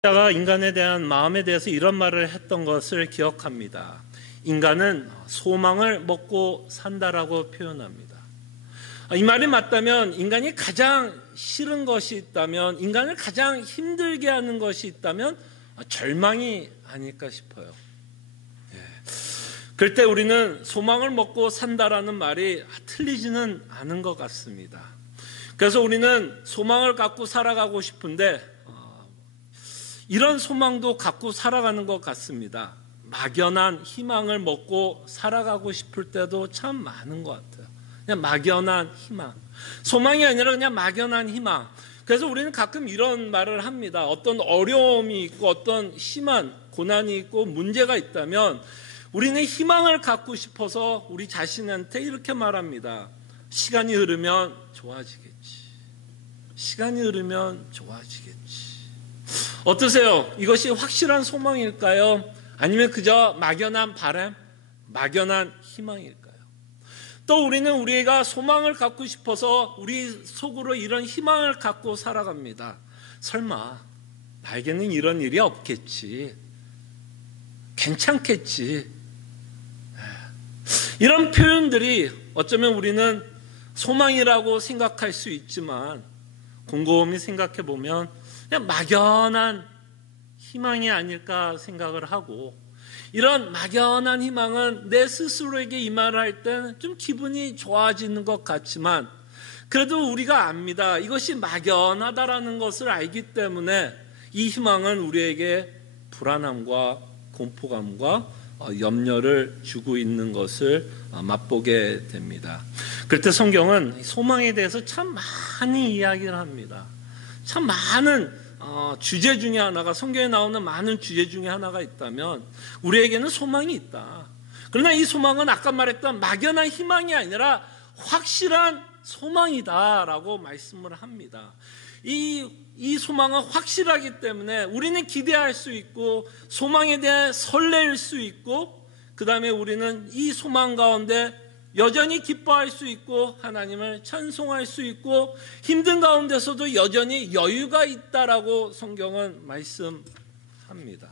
가 인간에 대한 마음에 대해서 이런 말을 했던 것을 기억합니다. 인간은 소망을 먹고 산다라고 표현합니다. 이 말이 맞다면 인간이 가장 싫은 것이 있다면, 인간을 가장 힘들게 하는 것이 있다면 절망이 아닐까 싶어요. 그럴 때 우리는 소망을 먹고 산다라는 말이 틀리지는 않은 것 같습니다. 그래서 우리는 소망을 갖고 살아가고 싶은데 이런 소망도 갖고 살아가는 것 같습니다. 막연한 희망을 먹고 살아가고 싶을 때도 참 많은 것 같아요. 그냥 막연한 희망. 소망이 아니라 그냥 막연한 희망. 그래서 우리는 가끔 이런 말을 합니다. 어떤 어려움이 있고 어떤 심한 고난이 있고 문제가 있다면 우리는 희망을 갖고 싶어서 우리 자신한테 이렇게 말합니다. 시간이 흐르면 좋아지겠지. 시간이 흐르면 좋아지겠지. 어떠세요? 이것이 확실한 소망일까요? 아니면 그저 막연한 바람, 막연한 희망일까요? 또 우리는 우리가 소망을 갖고 싶어서 우리 속으로 이런 희망을 갖고 살아갑니다. 설마 나에게는 이런 일이 없겠지. 괜찮겠지. 이런 표현들이 어쩌면 우리는 소망이라고 생각할 수 있지만 곰곰이 생각해 보면 그냥 막연한 희망이 아닐까 생각을 하고, 이런 막연한 희망은 내 스스로에게 이 말을 할 때는 좀 기분이 좋아지는 것 같지만 그래도 우리가 압니다. 이것이 막연하다라는 것을 알기 때문에 이 희망은 우리에게 불안함과 공포감과 염려를 주고 있는 것을 맛보게 됩니다. 그럴 때 성경은 소망에 대해서 참 많이 이야기를 합니다. 참 많은 주제 중에 하나가, 성경에 나오는 많은 주제 중에 하나가 있다면 우리에게는 소망이 있다. 그러나 이 소망은 아까 말했던 막연한 희망이 아니라 확실한 소망이다라고 말씀을 합니다. 이 소망은 확실하기 때문에 우리는 기대할 수 있고 소망에 대해 설렐 수 있고, 그 다음에 우리는 이 소망 가운데 여전히 기뻐할 수 있고 하나님을 찬송할 수 있고 힘든 가운데서도 여전히 여유가 있다라고 성경은 말씀합니다.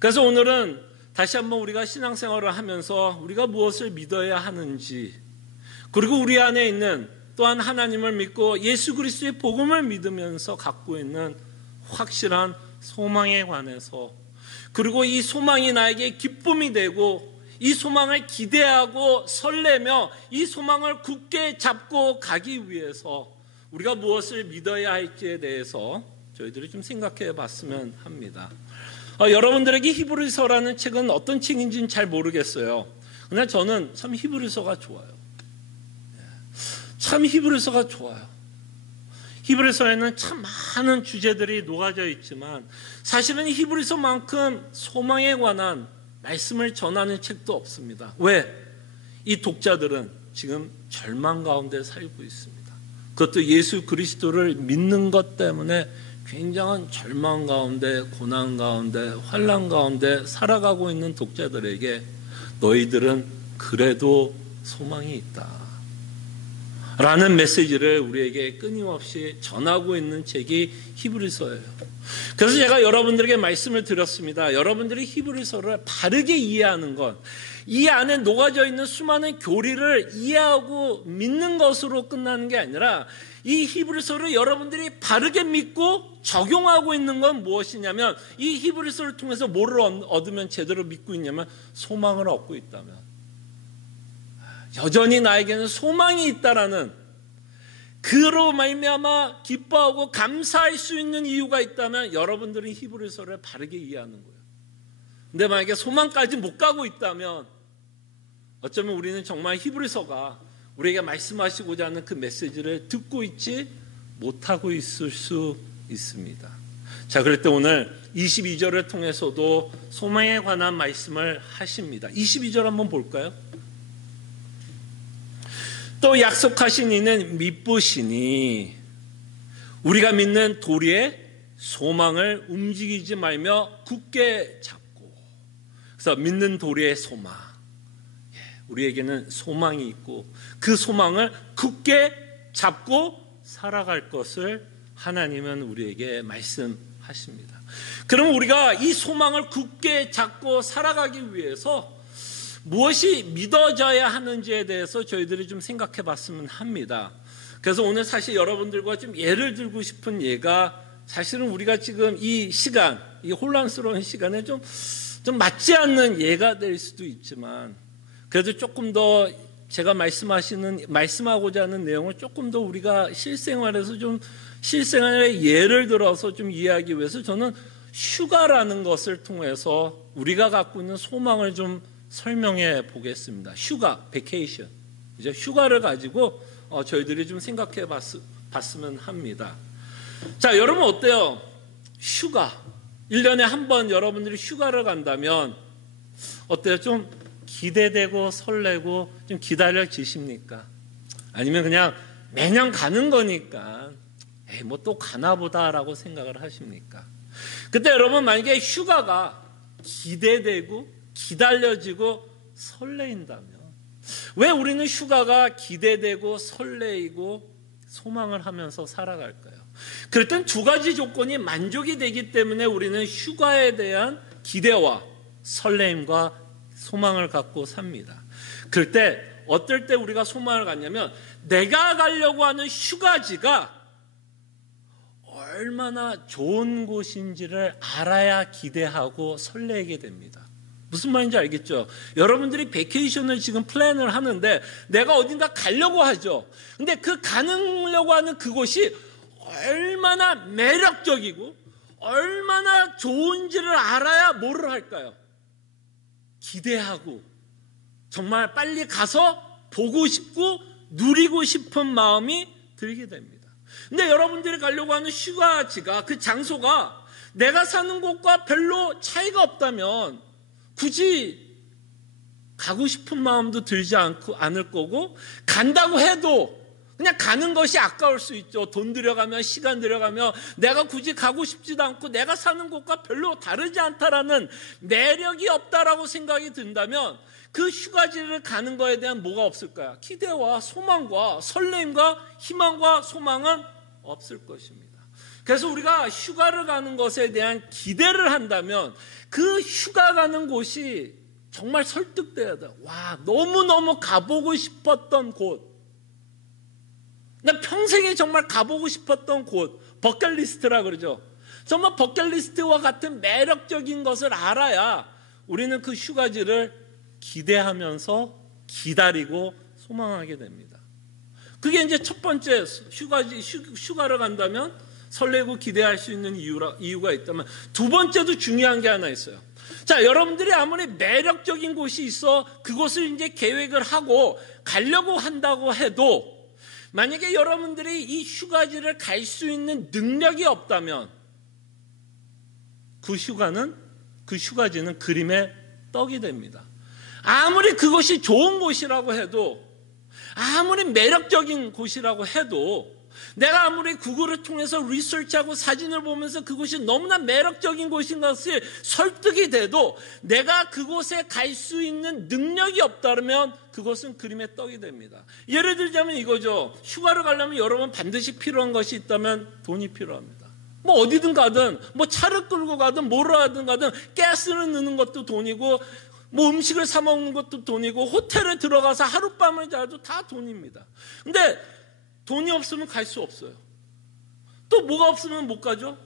그래서 오늘은 다시 한번 우리가 신앙생활을 하면서 우리가 무엇을 믿어야 하는지, 그리고 우리 안에 있는 또한 하나님을 믿고 예수 그리스도의 복음을 믿으면서 갖고 있는 확실한 소망에 관해서, 그리고 이 소망이 나에게 기쁨이 되고 이 소망을 기대하고 설레며 이 소망을 굳게 잡고 가기 위해서 우리가 무엇을 믿어야 할지에 대해서 저희들이 좀 생각해 봤으면 합니다. 여러분들에게 히브리서라는 책은 어떤 책인지는 잘 모르겠어요. 그러나 저는 참 히브리서가 좋아요. 참 히브리서가 좋아요. 히브리서에는 참 많은 주제들이 녹아져 있지만 사실은 히브리서만큼 소망에 관한 말씀을 전하는 책도 없습니다. 왜? 이 독자들은 지금 절망 가운데 살고 있습니다. 그것도 예수 그리스도를 믿는 것 때문에 굉장한 절망 가운데, 고난 가운데, 환난 가운데 살아가고 있는 독자들에게 너희들은 그래도 소망이 있다 라는 메시지를 우리에게 끊임없이 전하고 있는 책이 히브리서예요. 그래서 제가 여러분들에게 말씀을 드렸습니다. 여러분들이 히브리서를 바르게 이해하는 것, 이 안에 녹아져 있는 수많은 교리를 이해하고 믿는 것으로 끝나는 게 아니라 이 히브리서를 여러분들이 바르게 믿고 적용하고 있는 건 무엇이냐면, 이 히브리서를 통해서 뭐를 얻으면 제대로 믿고 있냐면 소망을 얻고 있다면, 여전히 나에게는 소망이 있다라는, 그로 말미암아 기뻐하고 감사할 수 있는 이유가 있다면 여러분들은 히브리서를 바르게 이해하는 거예요. 근데 만약에 소망까지 못 가고 있다면 어쩌면 우리는 정말 히브리서가 우리에게 말씀하시고자 하는 그 메시지를 듣고 있지 못하고 있을 수 있습니다. 자, 그럴 때 오늘 22절을 통해서도 소망에 관한 말씀을 하십니다. 22절 한번 볼까요? 또 약속하신 이는 미쁘시니 우리가 믿는 도리의 소망을 움직이지 말며 굳게 잡고. 그래서 믿는 도리의 소망, 우리에게는 소망이 있고 그 소망을 굳게 잡고 살아갈 것을 하나님은 우리에게 말씀하십니다. 그럼 우리가 이 소망을 굳게 잡고 살아가기 위해서 무엇이 믿어져야 하는지에 대해서 저희들이 좀 생각해 봤으면 합니다. 그래서 오늘 사실 여러분들과 좀 예를 들고 싶은 예가 사실은 우리가 지금 이 시간, 이 혼란스러운 시간에 좀 맞지 않는 예가 될 수도 있지만 그래도 조금 더 제가 말씀하고자 하는 내용을 조금 더 우리가 실생활에서 좀 실생활의 예를 들어서 좀 이해하기 위해서 저는 휴가라는 것을 통해서 우리가 갖고 있는 소망을 좀 설명해 보겠습니다. 휴가, 베케이션. 이제 휴가를 가지고 저희들이 좀 생각해 봤으면 합니다. 자, 여러분 어때요? 휴가. 1년에 한 번 여러분들이 휴가를 간다면 어때요? 좀 기대되고 설레고 좀 기다려지십니까? 아니면 그냥 매년 가는 거니까 뭐 또 가나 보다라고 생각을 하십니까? 그때 여러분 만약에 휴가가 기대되고 기다려지고 설레인다면 왜 우리는 휴가가 기대되고 설레이고 소망을 하면서 살아갈까요? 그럴 땐 두 가지 조건이 만족이 되기 때문에 우리는 휴가에 대한 기대와 설레임과 소망을 갖고 삽니다. 그럴 때 어떨 때 우리가 소망을 갖냐면 내가 가려고 하는 휴가지가 얼마나 좋은 곳인지를 알아야 기대하고 설레게 됩니다. 무슨 말인지 알겠죠? 여러분들이 베케이션을 지금 플랜을 하는데 내가 어딘가 가려고 하죠. 근데 그 가려고 하는 그곳이 얼마나 매력적이고 얼마나 좋은지를 알아야 뭐를 할까요? 기대하고 정말 빨리 가서 보고 싶고 누리고 싶은 마음이 들게 됩니다. 근데 여러분들이 가려고 하는 휴가지가 그 장소가 내가 사는 곳과 별로 차이가 없다면 굳이 가고 싶은 마음도 들지 않을 거고 간다고 해도 그냥 가는 것이 아까울 수 있죠. 돈 들여가며 시간 들여가며 내가 굳이 가고 싶지도 않고 내가 사는 곳과 별로 다르지 않다라는 매력이 없다라고 생각이 든다면 그 휴가지를 가는 거에 대한 뭐가 없을까요? 기대와 소망과 설레임과 희망과 소망은 없을 것입니다. 그래서 우리가 휴가를 가는 것에 대한 기대를 한다면 그 휴가 가는 곳이 정말 설득돼야 돼요. 와, 너무너무 가보고 싶었던 곳. 나 평생에 정말 가보고 싶었던 곳. 버킷리스트라 그러죠. 정말 버킷리스트와 같은 매력적인 것을 알아야 우리는 그 휴가지를 기대하면서 기다리고 소망하게 됩니다. 그게 이제 첫 번째 휴가를 간다면 설레고 기대할 수 있는 이유가 있다면 두 번째도 중요한 게 하나 있어요. 자, 여러분들이 아무리 매력적인 곳이 있어 그곳을 이제 계획을 하고 가려고 한다고 해도 만약에 여러분들이 이 휴가지를 갈 수 있는 능력이 없다면 그 휴가지는 그림의 떡이 됩니다. 아무리 그것이 좋은 곳이라고 해도 아무리 매력적인 곳이라고 해도 내가 아무리 구글을 통해서 리서치하고 사진을 보면서 그곳이 너무나 매력적인 곳인 것이 설득이 돼도 내가 그곳에 갈 수 있는 능력이 없다면 그것은 그림의 떡이 됩니다. 예를 들자면 이거죠. 휴가를 가려면 여러분 반드시 필요한 것이 있다면 돈이 필요합니다. 뭐 어디든 가든 뭐 차를 끌고 가든 뭐를 하든 가든 가스를 넣는 것도 돈이고 뭐 음식을 사 먹는 것도 돈이고 호텔에 들어가서 하룻밤을 자도 다 돈입니다. 근데 돈이 없으면 갈 수 없어요. 또 뭐가 없으면 못 가죠?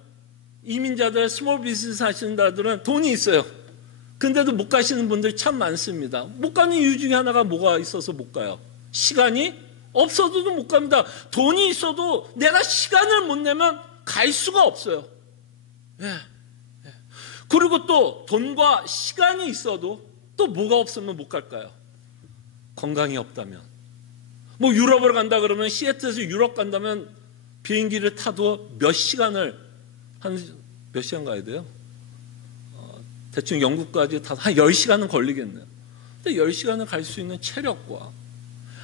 이민자들, 스몰 비즈니스 하시는 분들은 돈이 있어요. 근데도 못 가시는 분들 참 많습니다. 못 가는 이유 중에 하나가 뭐가 있어서 못 가요? 시간이 없어도 못 갑니다. 돈이 있어도 내가 시간을 못 내면 갈 수가 없어요. 예. 그리고 또 돈과 시간이 있어도 또 뭐가 없으면 못 갈까요? 건강이 없다면. 뭐 유럽을 간다 그러면 시애틀에서 유럽 간다면 비행기를 타도 몇 시간 가야 돼요? 대충 영국까지 타서 한 10시간은 걸리겠네요. 근데 10시간을 갈 수 있는 체력과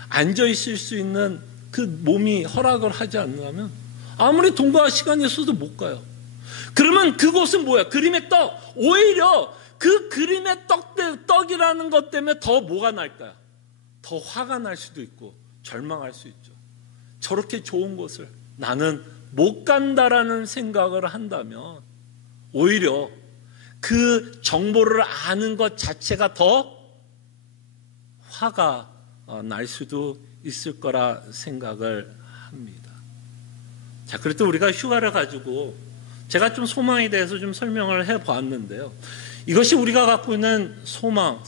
앉아있을 수 있는 그 몸이 허락을 하지 않는다면 아무리 돈과 시간이 있어도 못 가요. 그러면 그곳은 뭐야? 그림의 떡. 오히려 그 그림의 떡이라는 것 때문에 더 뭐가 날까요? 더 화가 날 수도 있고 절망할 수 있죠. 저렇게 좋은 곳을 나는 못 간다라는 생각을 한다면 오히려 그 정보를 아는 것 자체가 더 화가 날 수도 있을 거라 생각을 합니다. 자, 그럴 때 우리가 휴가를 가지고 제가 좀 소망에 대해서 좀 설명을 해보았는데요. 이것이 우리가 갖고 있는 소망,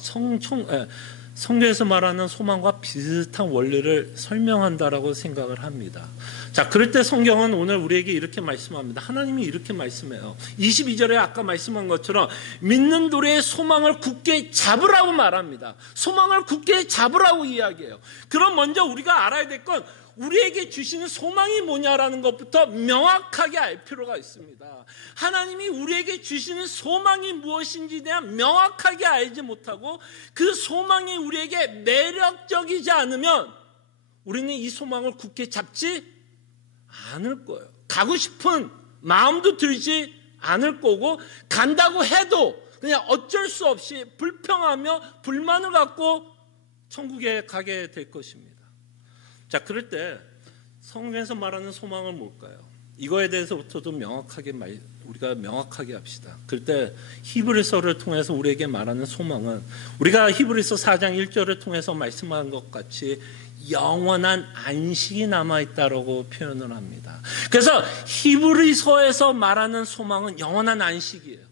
성경에서 말하는 소망과 비슷한 원리를 설명한다라고 생각을 합니다. 자, 그럴 때 성경은 오늘 우리에게 이렇게 말씀합니다. 하나님이 이렇게 말씀해요. 22절에 아까 말씀한 것처럼 믿는 도리의 소망을 굳게 잡으라고 말합니다. 소망을 굳게 잡으라고 이야기해요. 그럼 먼저 우리가 알아야 될 건 우리에게 주시는 소망이 뭐냐라는 것부터 명확하게 알 필요가 있습니다. 하나님이 우리에게 주시는 소망이 무엇인지에 대한 명확하게 알지 못하고 그 소망이 우리에게 매력적이지 않으면 우리는 이 소망을 굳게 잡지 않을 거예요. 가고 싶은 마음도 들지 않을 거고, 간다고 해도 그냥 어쩔 수 없이 불평하며 불만을 갖고 천국에 가게 될 것입니다. 자, 그럴 때 성경에서 말하는 소망은 뭘까요? 이거에 대해서부터도 우리가 명확하게 합시다. 그럴 때 히브리서를 통해서 우리에게 말하는 소망은 우리가 히브리서 4장 1절을 통해서 말씀한 것 같이 영원한 안식이 남아있다라고 표현을 합니다. 그래서 히브리서에서 말하는 소망은 영원한 안식이에요.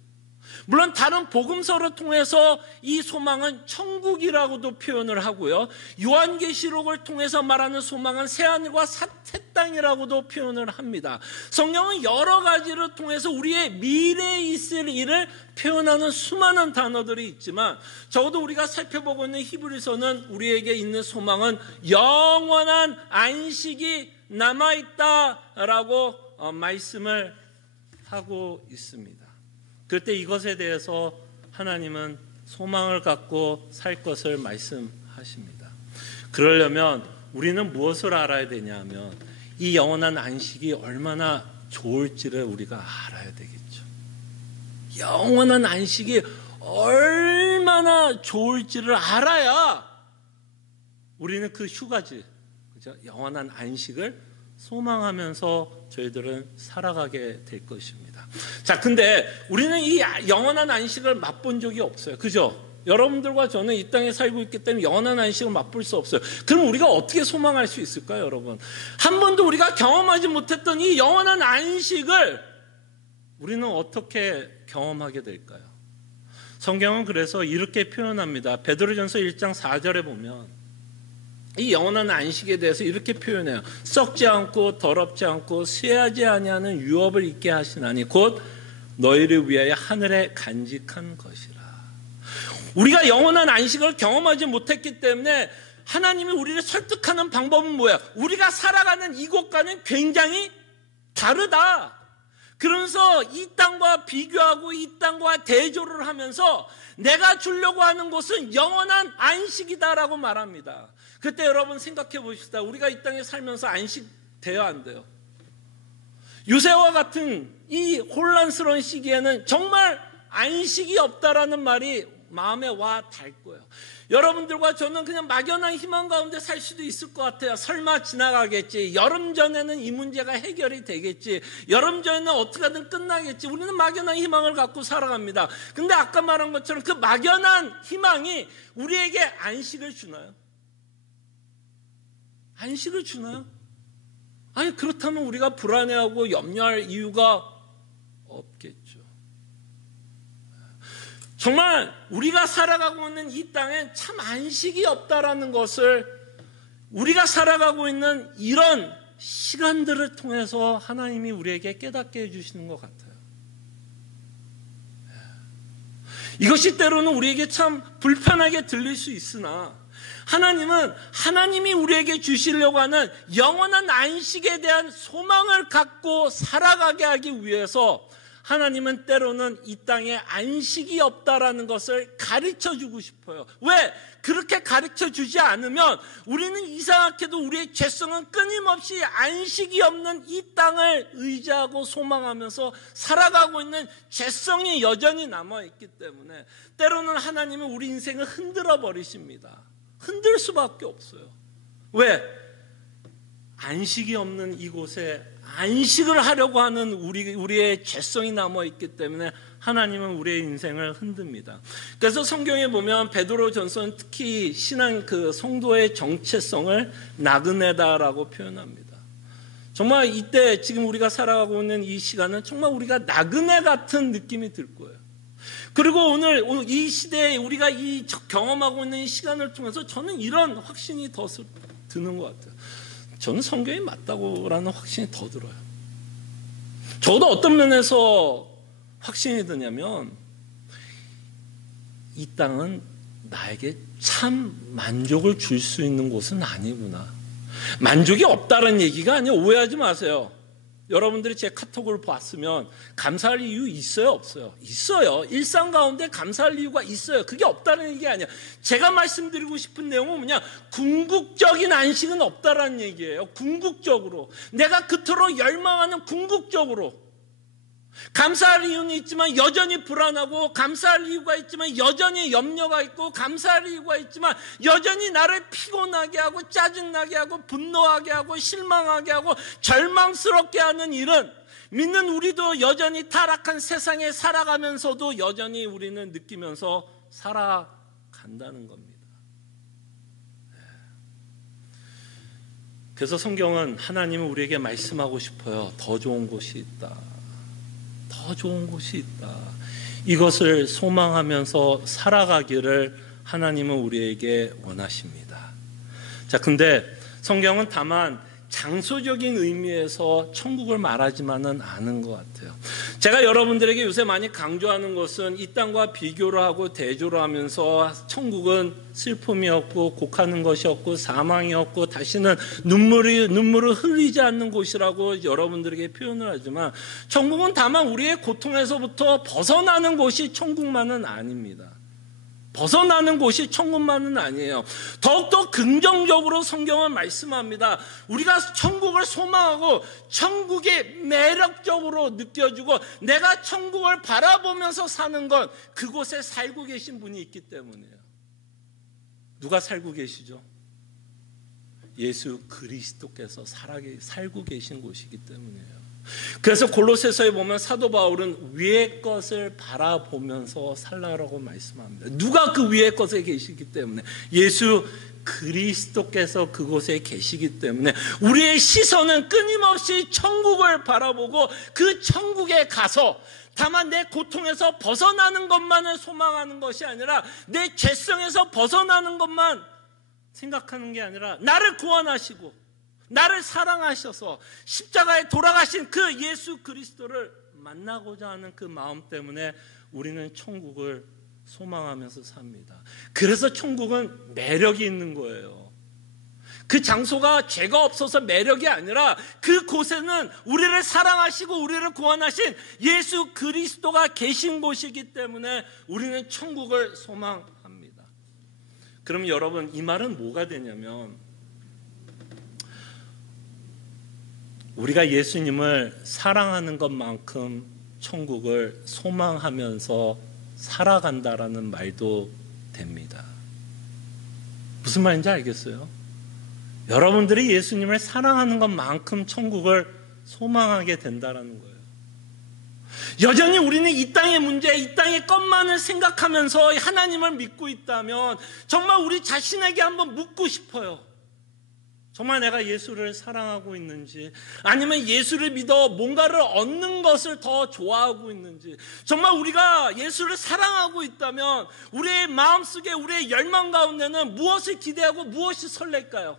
물론 다른 복음서를 통해서 이 소망은 천국이라고도 표현을 하고요. 요한계시록을 통해서 말하는 소망은 새하늘과 새 땅이라고도 표현을 합니다. 성경은 여러 가지를 통해서 우리의 미래에 있을 일을 표현하는 수많은 단어들이 있지만 적어도 우리가 살펴보고 있는 히브리서는 우리에게 있는 소망은 영원한 안식이 남아있다라고 말씀을 하고 있습니다. 그때 이것에 대해서 하나님은 소망을 갖고 살 것을 말씀하십니다. 그러려면 우리는 무엇을 알아야 되냐 하면 이 영원한 안식이 얼마나 좋을지를 우리가 알아야 되겠죠. 영원한 안식이 얼마나 좋을지를 알아야 우리는 그 휴가지, 그죠? 영원한 안식을 소망하면서 저희들은 살아가게 될 것입니다. 자, 근데 우리는 이 영원한 안식을 맛본 적이 없어요. 그죠? 여러분들과 저는 이 땅에 살고 있기 때문에 영원한 안식을 맛볼 수 없어요. 그럼 우리가 어떻게 소망할 수 있을까요, 여러분? 한 번도 우리가 경험하지 못했던 이 영원한 안식을 우리는 어떻게 경험하게 될까요? 성경은 그래서 이렇게 표현합니다. 베드로전서 1장 4절에 보면 이 영원한 안식에 대해서 이렇게 표현해요. 썩지 않고 더럽지 않고 쇠하지 아니하는 유업을 있게 하시나니 곧 너희를 위하여 하늘에 간직한 것이라. 우리가 영원한 안식을 경험하지 못했기 때문에 하나님이 우리를 설득하는 방법은 뭐야? 우리가 살아가는 이곳과는 굉장히 다르다. 그러면서 이 땅과 비교하고 이 땅과 대조를 하면서 내가 주려고 하는 것은 영원한 안식이다라고 말합니다. 그때 여러분 생각해 보십시다. 우리가 이 땅에 살면서 안식 돼야 안 돼요? 요새와 같은 이 혼란스러운 시기에는 정말 안식이 없다라는 말이 마음에 와 닿을 거예요. 여러분들과 저는 그냥 막연한 희망 가운데 살 수도 있을 것 같아요. 설마 지나가겠지. 여름 전에는 이 문제가 해결이 되겠지. 여름 전에는 어떻게든 끝나겠지. 우리는 막연한 희망을 갖고 살아갑니다. 근데 아까 말한 것처럼 그 막연한 희망이 우리에게 안식을 주나요? 안식을 주나요? 아니, 그렇다면 우리가 불안해하고 염려할 이유가 없겠죠. 정말 우리가 살아가고 있는 이 땅엔 참 안식이 없다라는 것을 우리가 살아가고 있는 이런 시간들을 통해서 하나님이 우리에게 깨닫게 해주시는 것 같아요. 이것이 때로는 우리에게 참 불편하게 들릴 수 있으나 하나님은 하나님이 우리에게 주시려고 하는 영원한 안식에 대한 소망을 갖고 살아가게 하기 위해서 하나님은 때로는 이 땅에 안식이 없다라는 것을 가르쳐주고 싶어요. 왜? 그렇게 가르쳐주지 않으면 우리는 이상하게도 우리의 죄성은 끊임없이 안식이 없는 이 땅을 의지하고 소망하면서 살아가고 있는 죄성이 여전히 남아있기 때문에 때로는 하나님은 우리 인생을 흔들어 버리십니다. 흔들 수밖에 없어요. 왜? 안식이 없는 이곳에 안식을 하려고 하는 우리의 죄성이 남아있기 때문에 하나님은 우리의 인생을 흔듭니다. 그래서 성경에 보면 베드로전서는 특히 신앙 성도의 정체성을 나그네다라고 표현합니다. 정말 이때 지금 우리가 살아가고 있는 이 시간은 정말 우리가 나그네 같은 느낌이 들 거예요. 그리고 오늘 이 시대에 우리가 이 경험하고 있는 이 시간을 통해서 저는 이런 확신이 더 드는 것 같아요. 저는 성경이 맞다고라는 확신이 더 들어요. 저도 어떤 면에서 확신이 드냐면 이 땅은 나에게 참 만족을 줄 수 있는 곳은 아니구나. 만족이 없다는 얘기가 아니에요. 오해하지 마세요. 여러분들이 제 카톡을 봤으면 감사할 이유 있어요? 없어요? 있어요. 일상 가운데 감사할 이유가 있어요. 그게 없다는 얘기가 아니에요. 제가 말씀드리고 싶은 내용은 뭐냐? 궁극적인 안식은 없다라는 얘기예요. 궁극적으로. 내가 그토록 열망하는 궁극적으로. 감사할 이유는 있지만 여전히 불안하고, 감사할 이유가 있지만 여전히 염려가 있고, 감사할 이유가 있지만 여전히 나를 피곤하게 하고 짜증나게 하고 분노하게 하고 실망하게 하고 절망스럽게 하는 일은 믿는 우리도 여전히 타락한 세상에 살아가면서도 여전히 우리는 느끼면서 살아간다는 겁니다. 그래서 성경은 하나님은 우리에게 말씀하고 싶어요. 더 좋은 곳이 있다. 더 좋은 곳이 있다. 이것을 소망하면서 살아가기를 하나님은 우리에게 원하십니다. 자, 근데 성경은 다만 장소적인 의미에서 천국을 말하지만은 않은 것 같아요. 제가 여러분들에게 요새 많이 강조하는 것은 이 땅과 비교를 하고 대조를 하면서 천국은 슬픔이 없고 곡하는 것이 없고 사망이 없고 다시는 눈물을 흘리지 않는 곳이라고 여러분들에게 표현을 하지만 천국은 다만 우리의 고통에서부터 벗어나는 곳이 천국만은 아닙니다. 벗어나는 곳이 천국만은 아니에요. 더욱더 긍정적으로 성경은 말씀합니다. 우리가 천국을 소망하고 천국이 매력적으로 느껴지고 내가 천국을 바라보면서 사는 건 그곳에 살고 계신 분이 있기 때문이에요. 누가 살고 계시죠? 예수 그리스도께서 살고 계신 곳이기 때문이에요. 그래서 골로새서에 보면 사도 바울은 위의 것을 바라보면서 살라라고 말씀합니다. 누가 그 위의 것에 계시기 때문에? 예수 그리스도께서 그곳에 계시기 때문에 우리의 시선은 끊임없이 천국을 바라보고 그 천국에 가서 다만 내 고통에서 벗어나는 것만을 소망하는 것이 아니라 내 죄성에서 벗어나는 것만 생각하는 게 아니라 나를 구원하시고 나를 사랑하셔서 십자가에 돌아가신 그 예수 그리스도를 만나고자 하는 그 마음 때문에 우리는 천국을 소망하면서 삽니다. 그래서 천국은 매력이 있는 거예요. 그 장소가 죄가 없어서 매력이 아니라 그곳에는 우리를 사랑하시고 우리를 구원하신 예수 그리스도가 계신 곳이기 때문에 우리는 천국을 소망합니다. 그럼 여러분, 이 말은 뭐가 되냐면 우리가 예수님을 사랑하는 것만큼 천국을 소망하면서 살아간다라는 말도 됩니다. 무슨 말인지 알겠어요? 여러분들이 예수님을 사랑하는 것만큼 천국을 소망하게 된다라는 거예요. 여전히 우리는 이 땅의 문제, 이 땅의 것만을 생각하면서 하나님을 믿고 있다면 정말 우리 자신에게 한번 묻고 싶어요. 정말 내가 예수를 사랑하고 있는지, 아니면 예수를 믿어 뭔가를 얻는 것을 더 좋아하고 있는지, 정말 우리가 예수를 사랑하고 있다면 우리의 마음속에, 우리의 열망 가운데는 무엇을 기대하고 무엇이 설렐까요?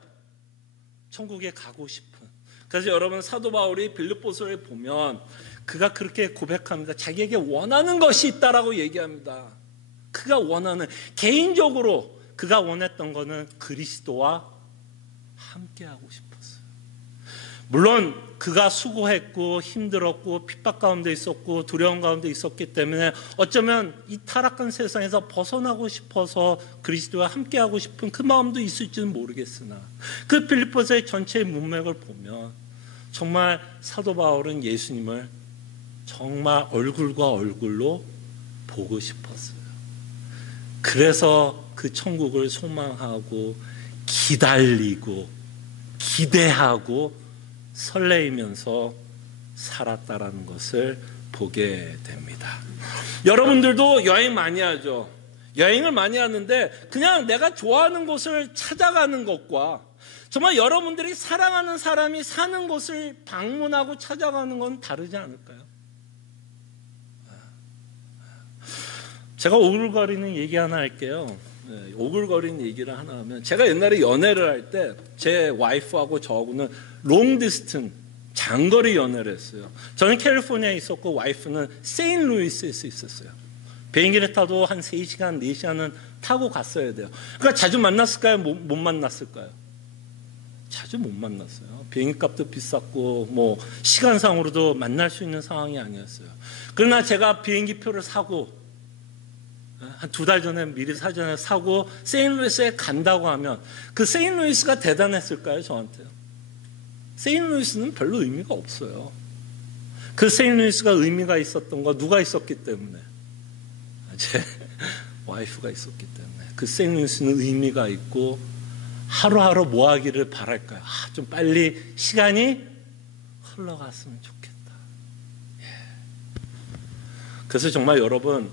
천국에 가고 싶은. 그래서 여러분, 사도 바울이 빌립보서를 보면 그가 그렇게 고백합니다. 자기에게 원하는 것이 있다라고 얘기합니다. 그가 원하는, 개인적으로 그가 원했던 것은 그리스도와 함께하고 싶었어요. 물론 그가 수고했고 힘들었고 핍박 가운데 있었고 두려움 가운데 있었기 때문에 어쩌면 이 타락한 세상에서 벗어나고 싶어서 그리스도와 함께하고 싶은 그 마음도 있을지는 모르겠으나 그 빌립보서의 전체의 문맥을 보면 정말 사도 바울은 예수님을 정말 얼굴과 얼굴로 보고 싶었어요. 그래서 그 천국을 소망하고 기다리고 기대하고 설레이면서 살았다라는 것을 보게 됩니다. 여러분들도 여행 많이 하죠. 여행을 많이 하는데 그냥 내가 좋아하는 곳을 찾아가는 것과 정말 여러분들이 사랑하는 사람이 사는 곳을 방문하고 찾아가는 건 다르지 않을까요? 제가 오글거리는 얘기 하나 할게요. 오글거리는 얘기를 하나 하면, 제가 옛날에 연애를 할 때 제 와이프하고 저하고는 롱 디스턴스, 장거리 연애를 했어요. 저는 캘리포니아에 있었고 와이프는 세인루이스에 있었어요. 비행기를 타도 한 3시간, 4시간은 타고 갔어야 돼요. 그러니까 자주 만났을까요? 못 만났을까요? 자주 못 만났어요. 비행기값도 비쌌고 뭐 시간상으로도 만날 수 있는 상황이 아니었어요. 그러나 제가 비행기표를 사고 한 2달 전에 미리 사전에 사고 세인루이스에 간다고 하면 그 세인루이스가 대단했을까요? 저한테요. 세인루이스는 별로 의미가 없어요. 그 세인루이스가 의미가 있었던 거 누가 있었기 때문에? 제 와이프가 있었기 때문에. 그 세인루이스는 의미가 있고 하루하루 뭐 하기를 바랄까요? 좀 빨리 시간이 흘러갔으면 좋겠다. 그래서 정말 여러분,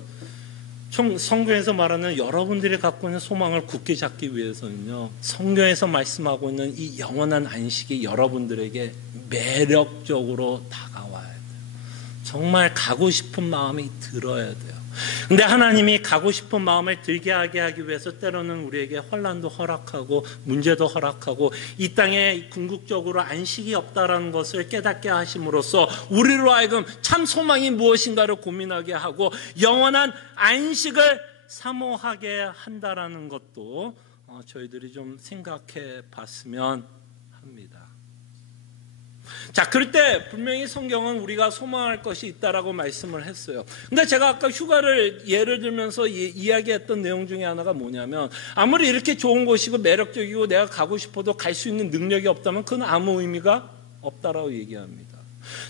성경에서 말하는 여러분들이 갖고 있는 소망을 굳게 잡기 위해서는요, 성경에서 말씀하고 있는 이 영원한 안식이 여러분들에게 매력적으로 다가와야 돼요. 정말 가고 싶은 마음이 들어야 돼요. 근데 하나님이 가고 싶은 마음을 들게 하게 하기 위해서 때로는 우리에게 혼란도 허락하고 문제도 허락하고 이 땅에 궁극적으로 안식이 없다라는 것을 깨닫게 하심으로써 우리로 하여금 참 소망이 무엇인가를 고민하게 하고 영원한 안식을 사모하게 한다라는 것도 저희들이 좀 생각해 봤으면 합니다. 자, 그럴 때 분명히 성경은 우리가 소망할 것이 있다라고 말씀을 했어요. 근데 제가 아까 휴가를 예를 들면서 이야기했던 내용 중에 하나가 뭐냐면, 아무리 이렇게 좋은 곳이고 매력적이고 내가 가고 싶어도 갈 수 있는 능력이 없다면 그건 아무 의미가 없다라고 얘기합니다.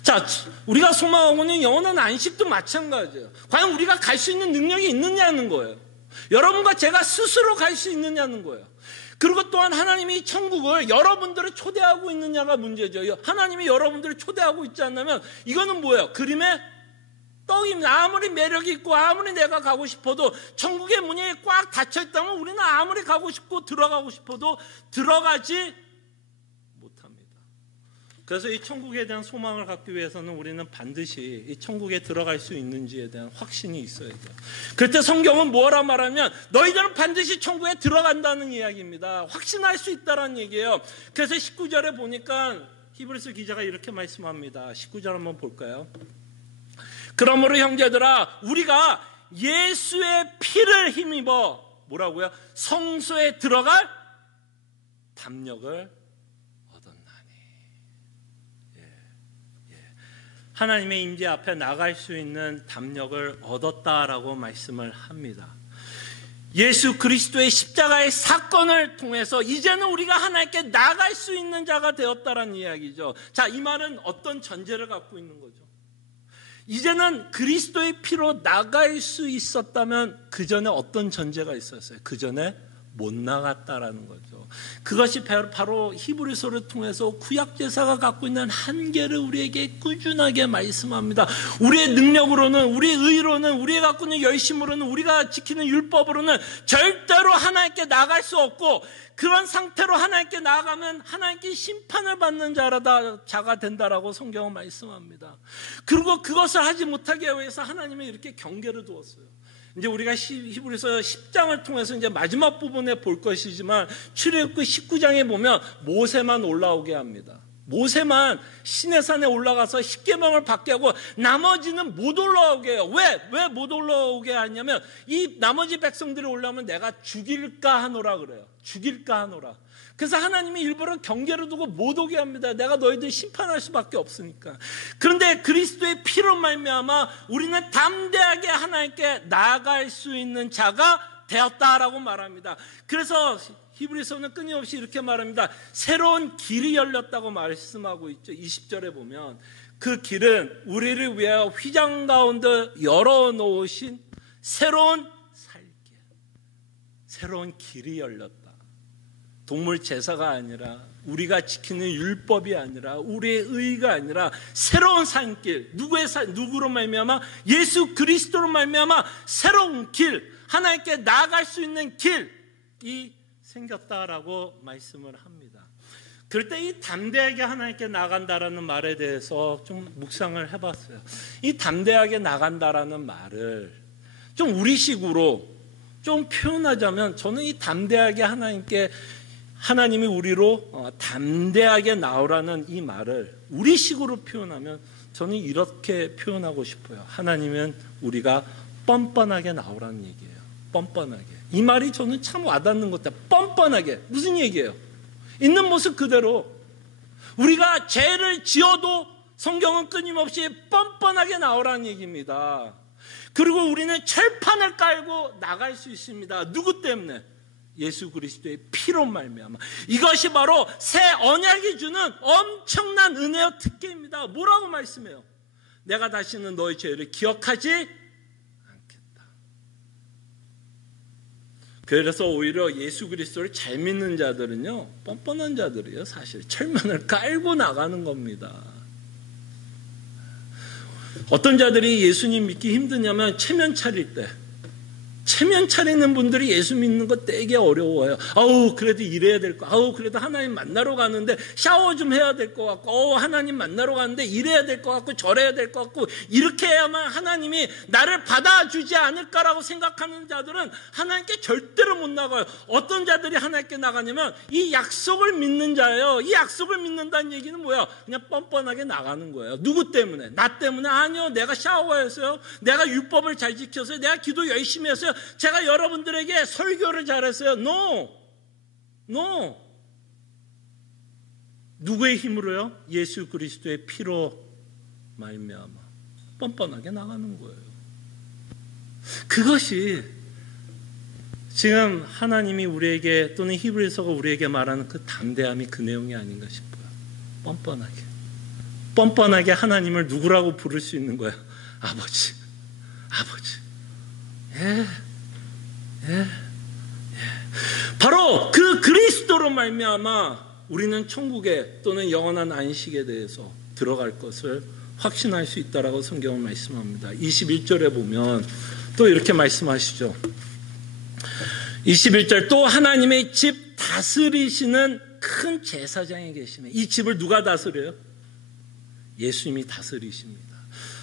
자, 우리가 소망하고 있는 영원한 안식도 마찬가지예요. 과연 우리가 갈 수 있는 능력이 있느냐는 거예요. 여러분과 제가 스스로 갈 수 있느냐는 거예요. 그리고 또한 하나님이 천국을 여러분들을 초대하고 있느냐가 문제죠. 하나님이 여러분들을 초대하고 있지 않다면 이거는 뭐예요? 그림의 떡입니다. 아무리 매력이 있고 아무리 내가 가고 싶어도 천국의 문이 꽉 닫혀 있다면 우리는 아무리 가고 싶고 들어가고 싶어도 들어가지 못합니다. 그래서 이 천국에 대한 소망을 갖기 위해서는 우리는 반드시 이 천국에 들어갈 수 있는지에 대한 확신이 있어야 돼요. 그럴 때 성경은 뭐라 말하면 너희들은 반드시 천국에 들어간다는 이야기입니다. 확신할 수 있다는 얘기예요. 그래서 19절에 보니까 히브리서 기자가 이렇게 말씀합니다. 19절 한번 볼까요? 그러므로 형제들아, 우리가 예수의 피를 힘입어 뭐라고요? 성소에 들어갈 담력을 하나님의 임재 앞에 나갈 수 있는 담력을 얻었다라고 말씀을 합니다. 예수 그리스도의 십자가의 사건을 통해서 이제는 우리가 하나님께 나갈 수 있는 자가 되었다라는 이야기죠. 자, 이 말은 어떤 전제를 갖고 있는 거죠? 이제는 그리스도의 피로 나갈 수 있었다면 그 전에 어떤 전제가 있었어요? 그 전에 못 나갔다라는 거죠. 그것이 바로 히브리서를 통해서 구약제사가 갖고 있는 한계를 우리에게 꾸준하게 말씀합니다. 우리의 능력으로는, 우리의 의로는, 우리가 갖고 있는 열심으로는, 우리가 지키는 율법으로는 절대로 하나님께 나갈 수 없고, 그런 상태로 하나님께 나아가면 하나님께 심판을 받는 자가 된다라고 성경은 말씀합니다. 그리고 그것을 하지 못하게 위해서 하나님은 이렇게 경계를 두었어요. 이제 우리가 히브리서 10장을 통해서 이제 마지막 부분에 볼 것이지만 출애굽기 19장에 보면 모세만 올라오게 합니다. 모세만 시내산에 올라가서 십계명을 받게 하고 나머지는 못 올라오게 해요. 왜 못 올라오게 하냐면 이 나머지 백성들이 올라오면 내가 죽일까 하노라 그래요. 죽일까 하노라. 그래서 하나님이 일부러 경계를 두고 못 오게 합니다. 내가 너희들 심판할 수밖에 없으니까. 그런데 그리스도의 피로 말미암아 우리는 담대하게 하나님께 나아갈 수 있는 자가 되었다라고 말합니다. 그래서 히브리서는 끊임없이 이렇게 말합니다. 새로운 길이 열렸다고 말씀하고 있죠. 20절에 보면 그 길은 우리를 위하여 휘장 가운데 열어놓으신 새로운 살길, 새로운 길이 열렸다. 동물 제사가 아니라, 우리가 지키는 율법이 아니라, 우리의 의가 아니라 새로운 산길, 누구로 말미암아? 예수 그리스도로 말미암아 새로운 길, 하나님께 나아갈 수 있는 길이 생겼다라고 말씀을 합니다. 그럴 때 이 담대하게 하나님께 나간다라는 말에 대해서 좀 묵상을 해봤어요. 이 담대하게 나간다라는 말을 좀 우리식으로 좀 표현하자면, 저는 이 담대하게 하나님이 우리로 담대하게 나오라는 이 말을 우리식으로 표현하면 저는 이렇게 표현하고 싶어요. 하나님은 우리가 뻔뻔하게 나오라는 얘기예요. 뻔뻔하게. 이 말이 저는 참 와닿는 것 같아요. 뻔뻔하게. 무슨 얘기예요? 있는 모습 그대로. 우리가 죄를 지어도 성경은 끊임없이 뻔뻔하게 나오라는 얘기입니다. 그리고 우리는 철판을 깔고 나갈 수 있습니다. 누구 때문에? 예수 그리스도의 피로 말미암아. 이것이 바로 새 언약이 주는 엄청난 은혜와 특権입니다. 뭐라고 말씀해요? 내가 다시는 너의 죄를 기억하지 않겠다. 그래서 오히려 예수 그리스도를 잘 믿는 자들은요, 뻔뻔한 자들이에요. 사실 철판을 깔고 나가는 겁니다. 어떤 자들이 예수님 믿기 힘드냐면 체면 차릴 때, 체면 차리는 분들이 예수 믿는 거 되게 어려워요. 아우 그래도 이래야 될 거, 아우 그래도 하나님 만나러 가는데 샤워 좀 해야 될 것 같고, 하나님 만나러 가는데 이래야 될 것 같고, 저래야 될 것 같고, 이렇게 해야만 하나님이 나를 받아주지 않을까라고 생각하는 자들은 하나님께 절대로 못 나가요. 어떤 자들이 하나님께 나가냐면 이 약속을 믿는 자예요. 이 약속을 믿는다는 얘기는 뭐야? 그냥 뻔뻔하게 나가는 거예요. 누구 때문에? 나 때문에? 아니요, 내가 샤워했어요, 내가 율법을 잘 지켰어요, 내가 기도 열심히 했어요, 제가 여러분들에게 설교를 잘했어요. No. 누구의 힘으로요? 예수 그리스도의 피로 말미암아 뻔뻔하게 나가는 거예요. 그것이 지금 하나님이 우리에게, 또는 히브리서가 우리에게 말하는 그 담대함이 그 내용이 아닌가 싶어요. 뻔뻔하게 하나님을 누구라고 부를 수 있는 거야? 아버지. 바로 그 그리스도로 말미암아 우리는 천국에, 또는 영원한 안식에 대해서 들어갈 것을 확신할 수 있다라고 성경은 말씀합니다. 21절에 보면 또 이렇게 말씀하시죠. 21절, 또 하나님의 집 다스리시는 큰 제사장이 계시네. 이 집을 누가 다스려요? 예수님이 다스리십니다.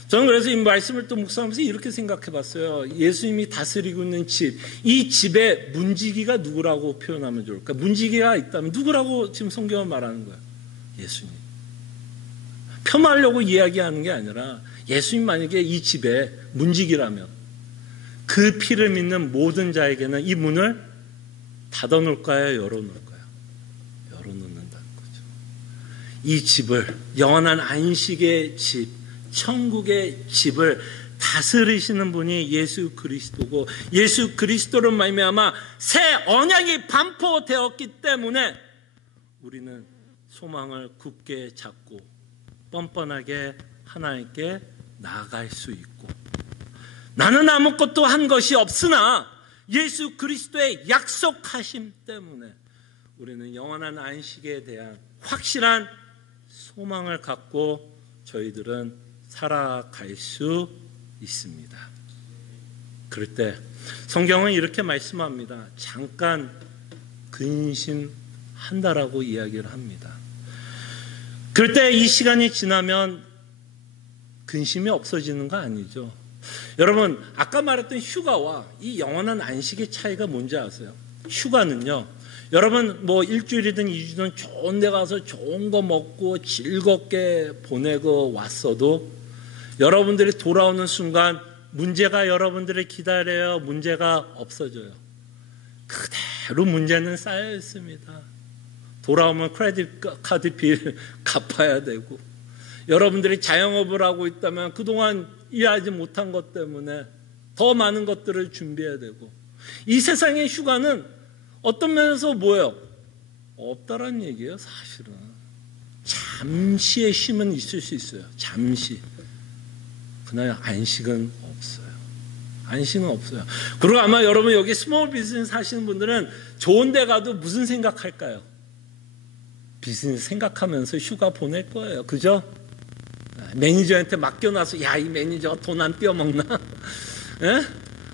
저는 그래서 이 말씀을 또 묵상하면서 이렇게 생각해 봤어요. 예수님이 다스리고 있는 집, 이 집의 문지기가 누구라고 표현하면 좋을까? 문지기가 있다면 누구라고 지금 성경은 말하는 거예요? 예수님. 폄하하려고 이야기하는 게 아니라, 예수님 만약에 이 집에 문지기라면 그 피를 믿는 모든 자에게는 이 문을 닫아놓을까요? 열어놓을까요? 열어놓는다는 거죠. 이 집을, 영원한 안식의 집, 천국의 집을 다스리시는 분이 예수 그리스도고, 예수 그리스도로 말미암아 새 언약이 반포되었기 때문에 우리는 소망을 굳게 잡고 뻔뻔하게 하나님께 나아갈 수 있고, 나는 아무것도 한 것이 없으나 예수 그리스도의 약속하심 때문에 우리는 영원한 안식에 대한 확실한 소망을 갖고 저희들은 살아갈 수 있습니다. 그럴 때 성경은 이렇게 말씀합니다. 잠깐 근심한다라고 이야기를 합니다. 그럴 때 이 시간이 지나면 근심이 없어지는 거 아니죠. 여러분, 아까 말했던 휴가와 이 영원한 안식의 차이가 뭔지 아세요? 휴가는요, 여러분 뭐 일주일이든 2주든 좋은 데 가서 좋은 거 먹고 즐겁게 보내고 왔어도 여러분들이 돌아오는 순간 문제가 여러분들을 기다려요? 문제가 없어져요? 그대로 문제는 쌓여 있습니다. 돌아오면 크레딧 카드 빌 갚아야 되고, 여러분들이 자영업을 하고 있다면 그동안 일하지 못한 것 때문에 더 많은 것들을 준비해야 되고, 이 세상의 휴가는 어떤 면에서 뭐예요? 없다라는 얘기예요. 사실은 잠시의 쉼은 있을 수 있어요. 잠시. 그러나 안식은 없어요. 안식은 없어요. 그리고 아마 여러분 여기 스몰 비즈니스 하시는 분들은 좋은 데 가도 무슨 생각할까요? 비즈니스 생각하면서 휴가 보낼 거예요. 그죠? 매니저한테 맡겨놔서 야, 이 매니저 돈 안 떼어먹나? 예?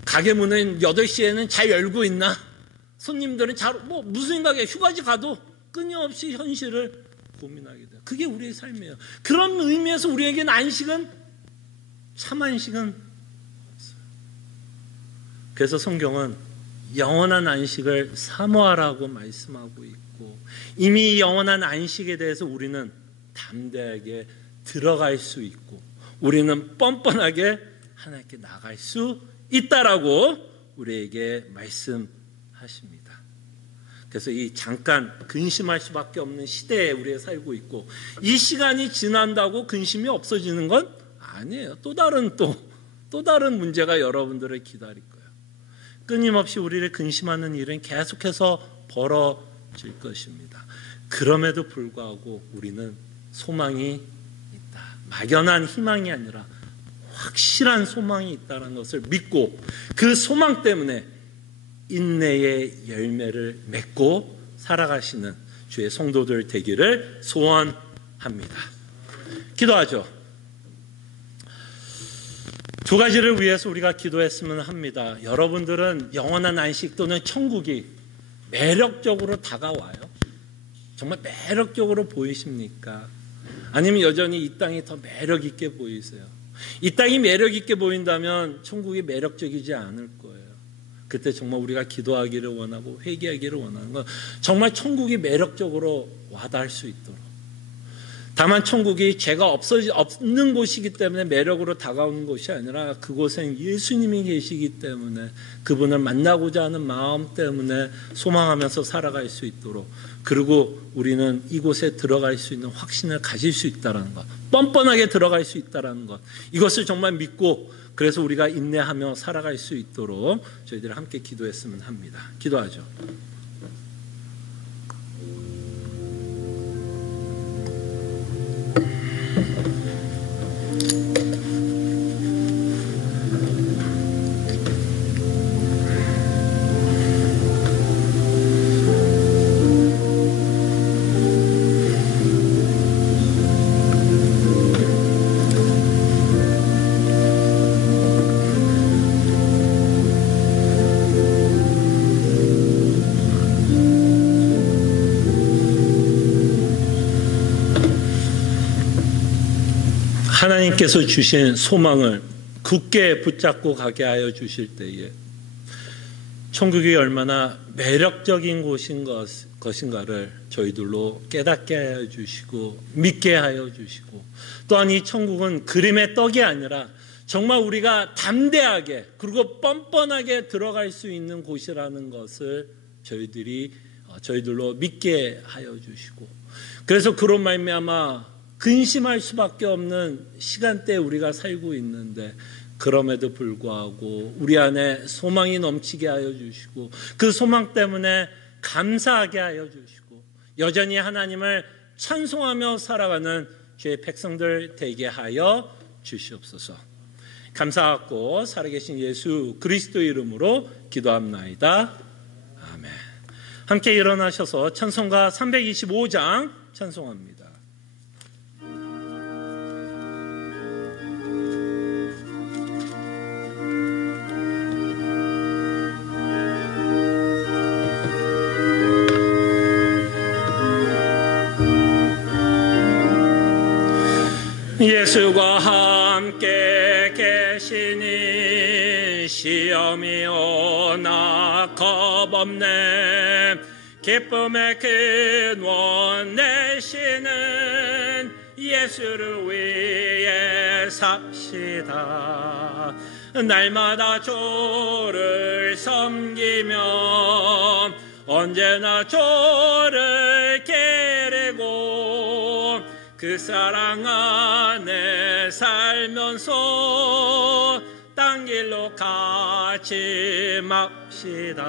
가게 문은 8시에는 잘 열고 있나? 손님들은 무슨 생각이에요? 휴가지 가도 끊임없이 현실을 고민하게 돼요. 그게 우리의 삶이에요. 그런 의미에서 우리에게는 안식은, 참 안식은 없어요. 그래서 성경은 영원한 안식을 사모하라고 말씀하고 있고, 이미 영원한 안식에 대해서 우리는 담대하게 들어갈 수 있고, 우리는 뻔뻔하게 하나님께 나갈 수 있다라고 우리에게 말씀하십니다. 그래서 이 잠깐 근심할 수밖에 없는 시대에 우리가 살고 있고, 이 시간이 지난다고 근심이 없어지는 건 아니에요. 또 다른 문제가 여러분들을 기다릴 거예요. 끊임없이 우리를 근심하는 일은 계속해서 벌어질 것입니다. 그럼에도 불구하고 우리는 소망이 있다. 막연한 희망이 아니라 확실한 소망이 있다는 것을 믿고, 그 소망 때문에 인내의 열매를 맺고 살아가시는 주의 성도들 되기를 소원합니다. 기도하죠. 두 가지를 위해서 우리가 기도했으면 합니다. 여러분들은 영원한 안식 또는 천국이 매력적으로 다가와요? 정말 매력적으로 보이십니까? 아니면 여전히 이 땅이 더 매력 있게 보이세요? 이 땅이 매력 있게 보인다면 천국이 매력적이지 않을 거예요. 그때 정말 우리가 기도하기를 원하고 회개하기를 원하는 건 정말 천국이 매력적으로 와닿을 수 있도록. 다만 천국이 죄가 없는 곳이기 때문에 매력으로 다가오는 곳이 아니라 그곳엔 예수님이 계시기 때문에 그분을 만나고자 하는 마음 때문에 소망하면서 살아갈 수 있도록, 그리고 우리는 이곳에 들어갈 수 있는 확신을 가질 수 있다는 것, 뻔뻔하게 들어갈 수 있다는 것, 이것을 정말 믿고 그래서 우리가 인내하며 살아갈 수 있도록 저희들 함께 기도했으면 합니다. 기도하죠. 하나님께서 주신 소망을 굳게 붙잡고 가게 하여 주실 때에 천국이 얼마나 매력적인 곳인 것인가를 저희들로 깨닫게 하여 주시고 믿게 하여 주시고, 또한 이 천국은 그림의 떡이 아니라 정말 우리가 담대하게 그리고 뻔뻔하게 들어갈 수 있는 곳이라는 것을 저희들로 믿게 하여 주시고, 그래서 그런 말미암아 근심할 수밖에 없는 시간대에 우리가 살고 있는데, 그럼에도 불구하고 우리 안에 소망이 넘치게 하여 주시고, 그 소망 때문에 감사하게 하여 주시고, 여전히 하나님을 찬송하며 살아가는 주의 백성들 되게 하여 주시옵소서. 감사하고 살아계신 예수 그리스도 이름으로 기도합나이다. 아멘. 함께 일어나셔서 찬송가 325장 찬송합니다. 예수가 함께 계시니 시험이 오나 겁없네. 기쁨의 근원 되시는 예수를 위해 삽시다. 날마다 주를 섬기며 언제나 주를 기리고 그 사랑 안에 살면서 땅 길로 같이 맙시다.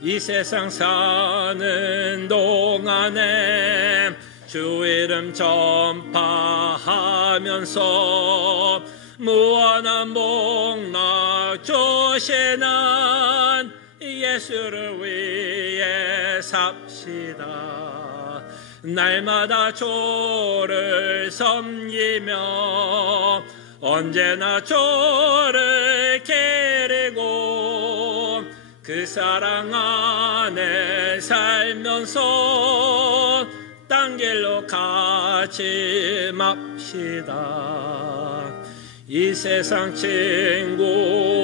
이 세상 사는 동안에 주 이름 전파하면서 무한한 복락 주시는 예수를 위해 삽시다. 날마다 주를 섬기며 언제나 주를 기리고 그 사랑 안에 살면서 딴 길로 가지 맙시다. 이 세상 친구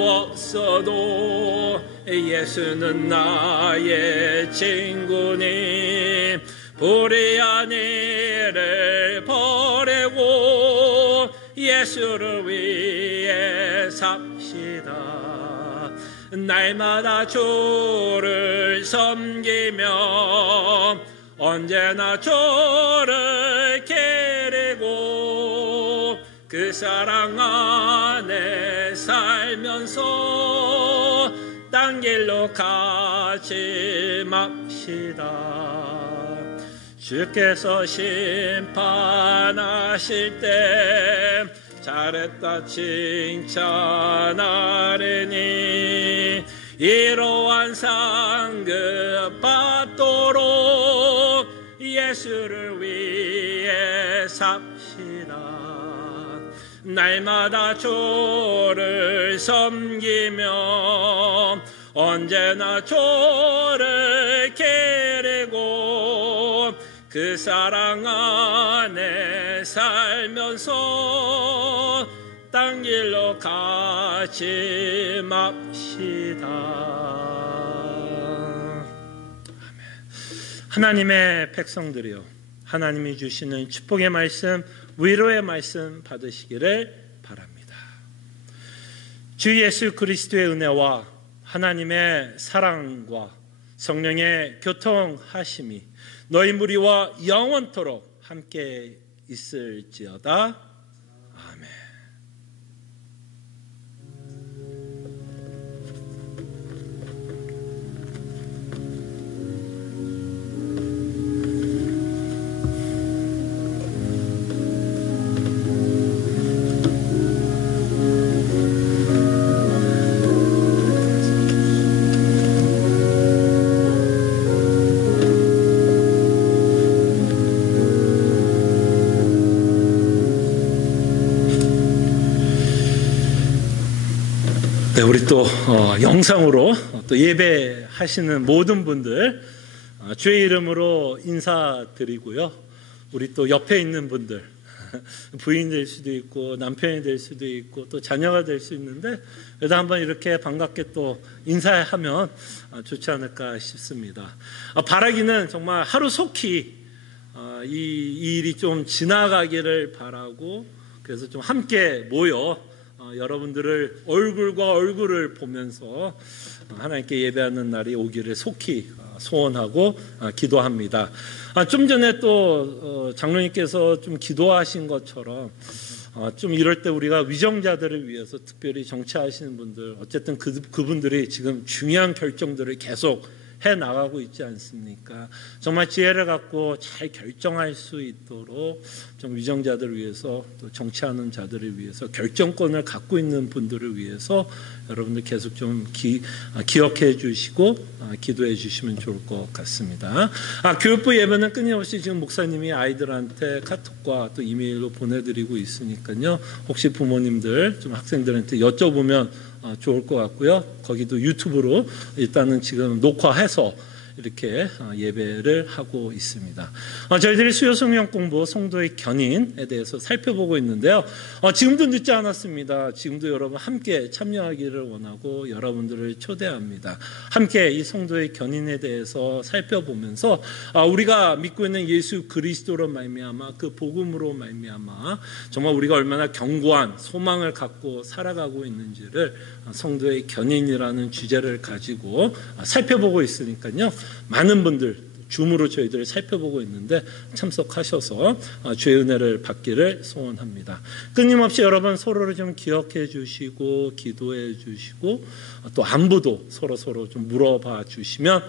없어도 예수는 나의 친구니 불의한 일을 버리고 예수를 위해 삽시다. 날마다 주를 섬기며 언제나 주를 기리고 그 사랑 안에 살면서 딴 길로 가지 맙시다. 주께서 심판하실 때 잘했다 칭찬하리니 이러한 상급 받도록 예수를 위해 삽시다. 날마다 주를 섬기며 언제나 주를 기리고 그 사랑 안에 살면서 딴 길로 가지 맙시다. 하나님의 백성들이요, 하나님이 주시는 축복의 말씀, 위로의 말씀 받으시기를 바랍니다. 주 예수 그리스도의 은혜와 하나님의 사랑과 성령의 교통하심이 너희 무리와 영원토록 함께 있을지어다. 아멘. 네, 우리 또 영상으로 또 예배하시는 모든 분들 주의 이름으로 인사드리고요. 우리 또 옆에 있는 분들 부인 될 수도 있고 남편이 될 수도 있고 또 자녀가 될 수 있는데 그래도 한번 이렇게 반갑게 또 인사하면 좋지 않을까 싶습니다. 바라기는 정말 하루속히 이 일이 좀 지나가기를 바라고 그래서 좀 함께 모여 여러분들을 얼굴과 얼굴을 보면서 하나님께 예배하는 날이 오기를 속히 소원하고 기도합니다. 좀 전에 또 장로님께서 좀 기도하신 것처럼 좀 이럴 때 우리가 위정자들을 위해서 특별히 정치하시는 분들 어쨌든 그분들이 지금 중요한 결정들을 계속 해 나가고 있지 않습니까? 정말 지혜를 갖고 잘 결정할 수 있도록 좀 위정자들을 위해서 또 정치하는 자들을 위해서 결정권을 갖고 있는 분들을 위해서 여러분들 계속 좀 기억해 주시고 기도해 주시면 좋을 것 같습니다. 교육부 예배는 끊임없이 지금 목사님이 아이들한테 카톡과 또 이메일로 보내드리고 있으니까요. 혹시 부모님들 좀 학생들한테 여쭤보면 좋을 것 같고요. 거기도 유튜브로 일단은 지금 녹화해서 이렇게 예배를 하고 있습니다. 저희들이 수요 성령 공부 성도의 견인에 대해서 살펴보고 있는데요. 지금도 늦지 않았습니다. 지금도 여러분 함께 참여하기를 원하고 여러분들을 초대합니다. 함께 이 성도의 견인에 대해서 살펴보면서 우리가 믿고 있는 예수 그리스도로 말미암아 그 복음으로 말미암아 정말 우리가 얼마나 견고한 소망을 갖고 살아가고 있는지를 성도의 견인이라는 주제를 가지고 살펴보고 있으니까요. 많은 분들 줌으로 저희들 살펴보고 있는데 참석하셔서 주의 은혜를 받기를 소원합니다. 끊임없이 여러분 서로를 좀 기억해 주시고 기도해 주시고 또 안부도 서로 좀 물어봐 주시면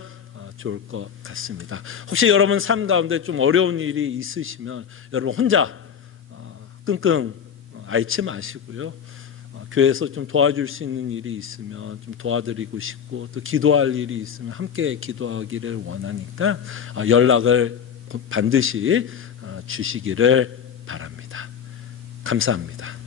좋을 것 같습니다. 혹시 여러분 삶 가운데 좀 어려운 일이 있으시면 여러분 혼자 끙끙 앓지 마시고요. 교회에서 좀 도와줄 수 있는 일이 있으면 좀 도와드리고 싶고 또 기도할 일이 있으면 함께 기도하기를 원하니까 연락을 반드시 주시기를 바랍니다. 감사합니다.